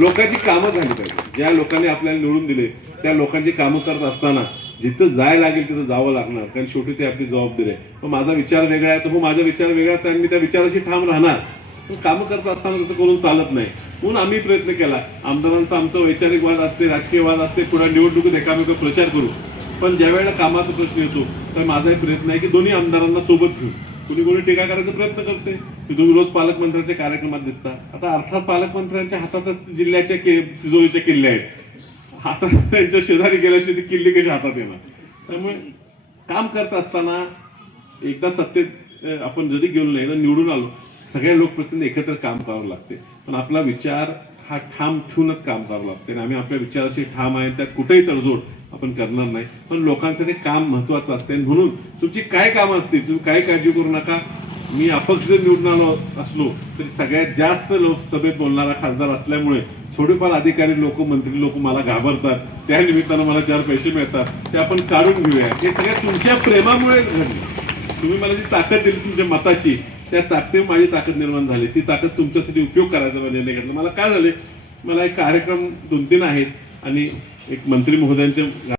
लोकांची कामं झाली पाहिजे ज्या लोकांनी आपल्याला निवडून दिले त्या लोकांची कामं करत असताना जिथं जाय लागेल तिथं जावं लागणार कारण शेवटी ते आपली जबाबदारी आहे पण माझा विचार वेगळा आहे तर हो माझा विचार वेगळाच आहे आणि मी त्या विचाराशी ठाम राहणार पण कामं करत असताना तसं करून चालत नाही म्हणून आम्ही प्रयत्न केला आमदारांचा आमचा वैचारिक वाद असते राजकीय वाद असते पुढे निवडणुकीत एकामेक प्रचार करू पण ज्या वेळेला कामाचा प्रश्न येतो तर माझाही प्रयत्न आहे की दोन्ही आमदारांना सोबत घेऊन कुणी कोणी टीका करायचा प्रयत्न करते तुम्ही रोज पालकमंत्र्यांच्या कार्यक्रमात दिसता आता अर्थात पालकमंत्र्यांच्या हातातच जिल्ह्याच्या तिजोरीच्या किल्ले आहेत हातात त्यांच्या शेजारी गेल्याशिवाय ती किल्ले कशी हातात येणार त्यामुळे काम करत असताना एकदा सत्तेत आपण जरी गेलो नाही निवडून आलो सगळ्या लोकप्रतिनिधी एकत्र काम करावं लागते पण आपला विचार हा ठाम ठेवूनच काम करावं लागतं आणि आम्ही आपल्या विचाराशी ठाम आहे त्यात कुठेही तडजोड आपण करणार नाही पण लोकांसाठी काम महत्वाचं असते म्हणून तुमची काय कामं असतील तुम्ही काय काळजी करू नका मी अपक्ष जर निवडून आलो असलो तरी सगळ्यात जास्त लोकसभेत बोलणारा खासदार असल्यामुळे थोडेफार अधिकारी लोक मंत्री लोक मला घाबरतात त्या निमित्तानं मला चार पैसे मिळतात ते आपण काढून घेऊया हे सगळ्या तुमच्या प्रेमामुळे घडले तुम्ही मला जी ताकद दिली तुमच्या मताची त्या ताकदीवर माझी ताकद निर्माण झाली ती ताकद तुमच्यासाठी उपयोग करायचा मला निर्णय घेतला मला काय झाले मला एक कार्यक्रम दोन तीन आहेत आणि एक मंत्री महोदयांच्या